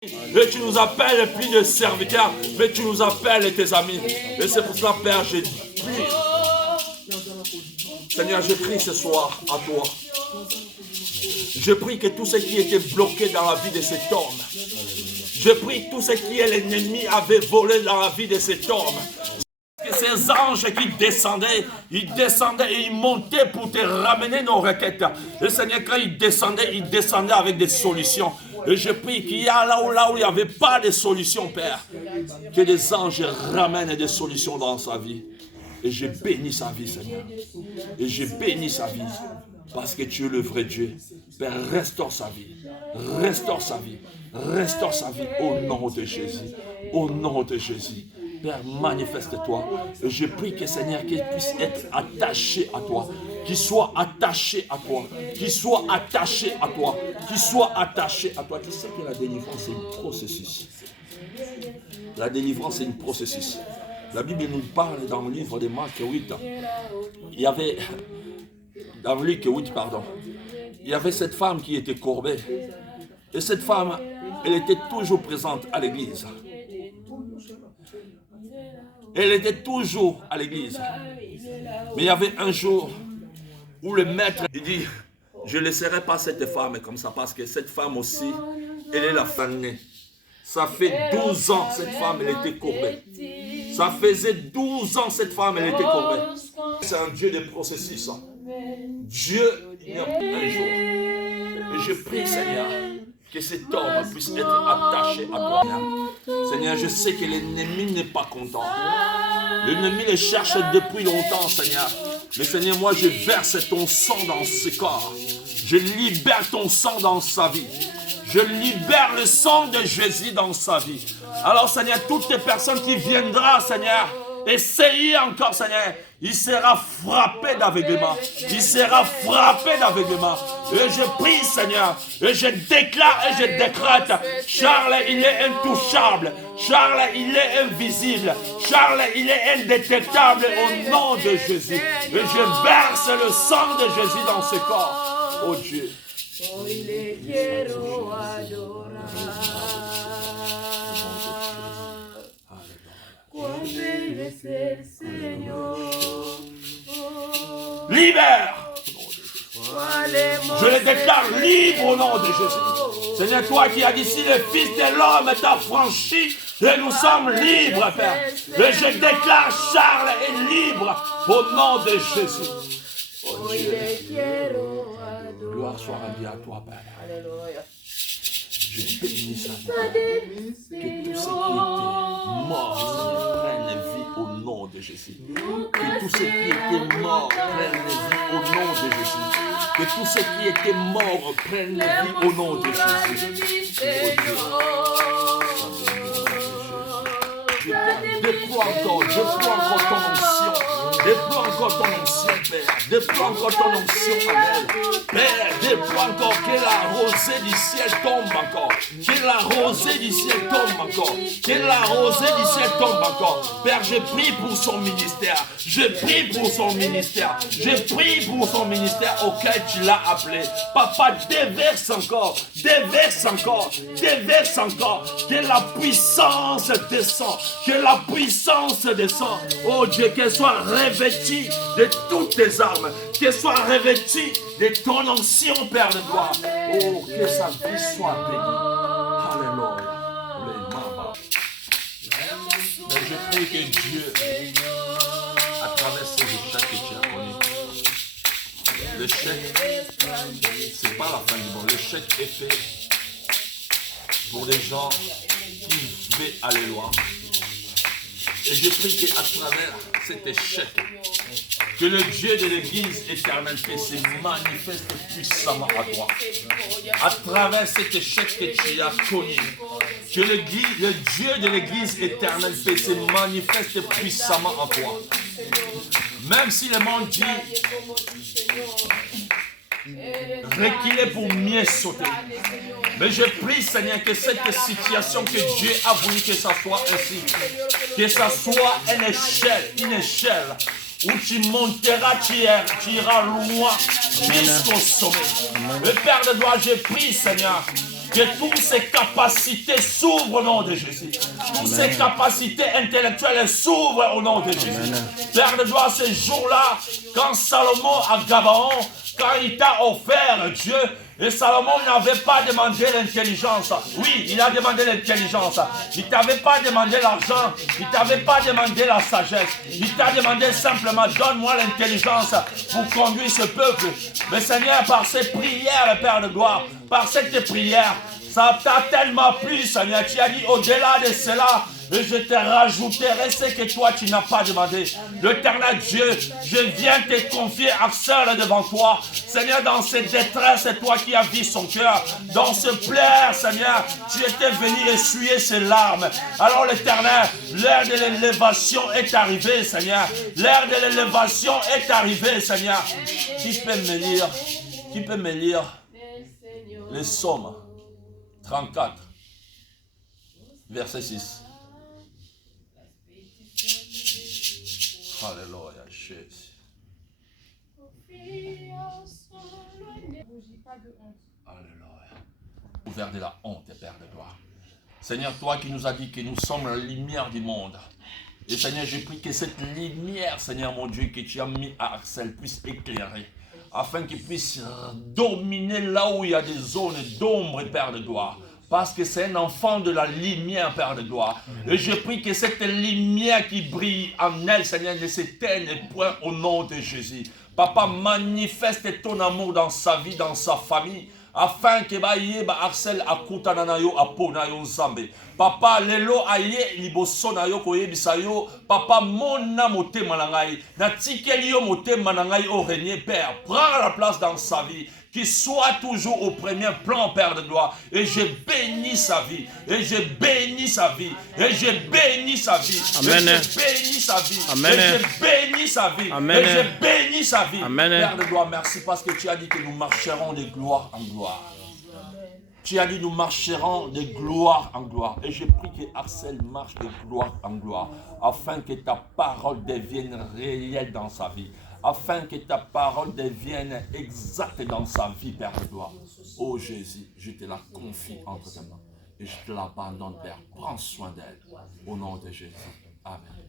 Et tu nous appelles plus de serviteurs, mais tu nous appelles tes amis. Et c'est pour cela, Père, je prie. Seigneur, je prie ce soir à toi. Je prie que tout ce qui était bloqué dans la vie de cet homme, je prie tout ce qui est l'ennemi avait volé dans la vie de cet homme. Que ces anges qui descendaient et ils montaient pour te ramener nos requêtes. Et Seigneur, quand ils descendaient avec des solutions. Et je prie qu'il y a là où il n'y avait pas de solution, Père, que des anges ramènent des solutions dans sa vie. Et je bénis sa vie, Seigneur. Et je bénis sa vie. Parce que tu es le vrai Dieu. Père, restaure sa vie. Restaure sa vie. Restaure sa vie au nom de Jésus. Au nom de Jésus. Père, manifeste-toi. Et je prie que, Seigneur, qu'il puisse être attaché à toi. Qu'il soit attaché à toi. Qu'il soit attaché à toi. Qu'il soit attaché à toi. Tu sais que la délivrance, c'est un processus. La délivrance, c'est un processus. La Bible nous parle dans le livre de Marc 8. Il y avait, dans Luc 8, pardon, il y avait cette femme qui était courbée. Et cette femme, elle était toujours présente à l'église. Elle était toujours à l'église. Mais il y avait un jour où le maître dit, je ne laisserai pas cette femme comme ça, parce que cette femme aussi, elle est la famille. Ça fait 12 ans, cette femme, elle était courbée. Ça faisait 12 ans, cette femme, elle était courbée. C'est un Dieu de processus. Dieu, il y a un jour. Et je prie, Seigneur, que cet homme puisse être attaché à toi. Seigneur, je sais que l'ennemi n'est pas content. L'ennemi le cherche depuis longtemps, Seigneur. Mais Seigneur, moi, je verse ton sang dans ce corps. Je libère ton sang dans sa vie. Je libère le sang de Jésus dans sa vie. Alors, Seigneur, toutes les personnes qui viendront, Seigneur, essayer encore, Seigneur, il sera frappé d'aveuglement. Il sera frappé d'aveuglement. Et je prie, Seigneur, et je déclare et je décrète, Charles, il est intouchable. Charles, il est invisible. Charles, il est indétectable au nom de Jésus. Et je verse le sang de Jésus dans ce corps. Oh Dieu. Hoy le quiero adorar. Cuán bello es el Señor. Libère. Je le déclare libre au nom de Jésus. Seigneur, toi qui as dit, si le Fils de l'homme t'a franchi, et nous sommes libres, Père. Et je déclare Charles est libre au nom de Jésus. Oh Dieu. Gloire soit rendue à toi, Père. Alléluia. Je bénis sa vie. Que tout ce qui était mort prenne vie au nom de Jésus. Que tout ce qui était mort prenne vie au nom de Jésus. Que tout ce qui était mort prenne vie au nom de Jésus. Déploie encore ton onction. Déploie encore ton onction, Père. Déploie encore ton onction, Amen. Père, déploie encore que la rosée du ciel tombe encore. Que la rosée du ciel tombe encore. Que la rosée du ciel tombe encore. Père, je prie pour son ministère. Je prie pour son ministère. Je prie pour son ministère auquel tu l'as appelé. Papa, déverse encore. Déverse encore. Déverse encore. Que la puissance descend. Que la puissance descend. Oh Dieu, qu'elle soit revêtue de toutes tes armes. Qu'elle soit revêtue de ton onction, Père de gloire. Oh, que sa vie soit bénie. Alléluia. Mais je prie que Dieu, à travers ces échecs que tu as connus, l'échec, c'est pas la fin du monde. L'échec est fait pour des gens qui veulent aller loin. Et je prie qu'à travers cet échec, que le Dieu de l'Église éternelle se manifeste puissamment à toi. À travers cet échec que tu as connu, que le Dieu de l'Église éternelle se manifeste puissamment en toi. Même si le monde dit reculer pour mieux sauter. Mais je prie, Seigneur, que cette situation que Dieu a voulu que ça soit ainsi, que ça soit une échelle où tu monteras, tu iras loin jusqu'au sommet. Le Père de gloire, je prie, Seigneur, que toutes ses capacités s'ouvrent au nom de Jésus. Toutes ses capacités intellectuelles s'ouvrent au nom de Jésus. Père de gloire, ce jour-là, quand Salomon à Gabaon, quand il t'a offert Dieu, et Salomon n'avait pas demandé l'intelligence. Oui, il a demandé l'intelligence. Il ne t'avait pas demandé l'argent. Il ne t'avait pas demandé la sagesse. Il t'a demandé simplement, donne-moi l'intelligence pour conduire ce peuple. Mais Seigneur, par ces prières, Père de gloire, par cette prière, ça t'a tellement plu, Seigneur. Tu as dit, au-delà de cela, et je te rajouterai ce que toi tu n'as pas demandé. L'Éternel Dieu, je viens te confier Axel devant toi. Seigneur, dans cette détresse, c'est toi qui as vu son cœur. Dans ce pleurs, Seigneur, tu étais venu essuyer ses larmes. Alors l'Éternel, l'heure de l'élévation est arrivée, Seigneur. L'heure de l'élévation est arrivée, Seigneur. Qui peut me lire les Psaumes 34, verset 6. Alléluia, Jésus. Alléluia. Ouvert de la honte, Père de gloire. Seigneur, toi qui nous as dit que nous sommes la lumière du monde. Et Seigneur, je prie que cette lumière, Seigneur mon Dieu, que tu as mis à Axel puisse éclairer. Afin qu'il puisse dominer là où il y a des zones d'ombre, Père de gloire. Parce que c'est un enfant de la lumière, Père de gloire. Et je prie que cette lumière qui brille en elle, Seigneur, ne s'éteigne point au nom de Jésus. Papa, manifeste ton amour dans sa vie, dans sa famille. Afin que Axel akuta na yo apona yo nzambe. Papa lelo aye liboso na yo koyebisa yo. Papa mona motema na ngai. Na tikeli yo motema na ngai au régner, Père. Prends la place dans sa vie. Qu'il soit toujours au premier plan, Père de gloire. Et je bénis sa vie. Et je bénis sa vie. Et je bénis sa vie. Amen. Et je bénis sa vie. Amen. Et je bénis sa vie. Amen. Et je bénis sa vie. Amen. Père de gloire, merci parce que tu as dit que nous marcherons de gloire en gloire. Tu as dit nous marcherons de gloire en gloire. Et je prie que Axel marche de gloire en gloire. Afin que ta parole devienne réelle dans sa vie. Afin que ta parole devienne exacte dans sa vie, Père de gloire. Oh Jésus, je te la confie entre tes mains. Et je te l'abandonne, Père. Prends soin d'elle. Au nom de Jésus. Amen.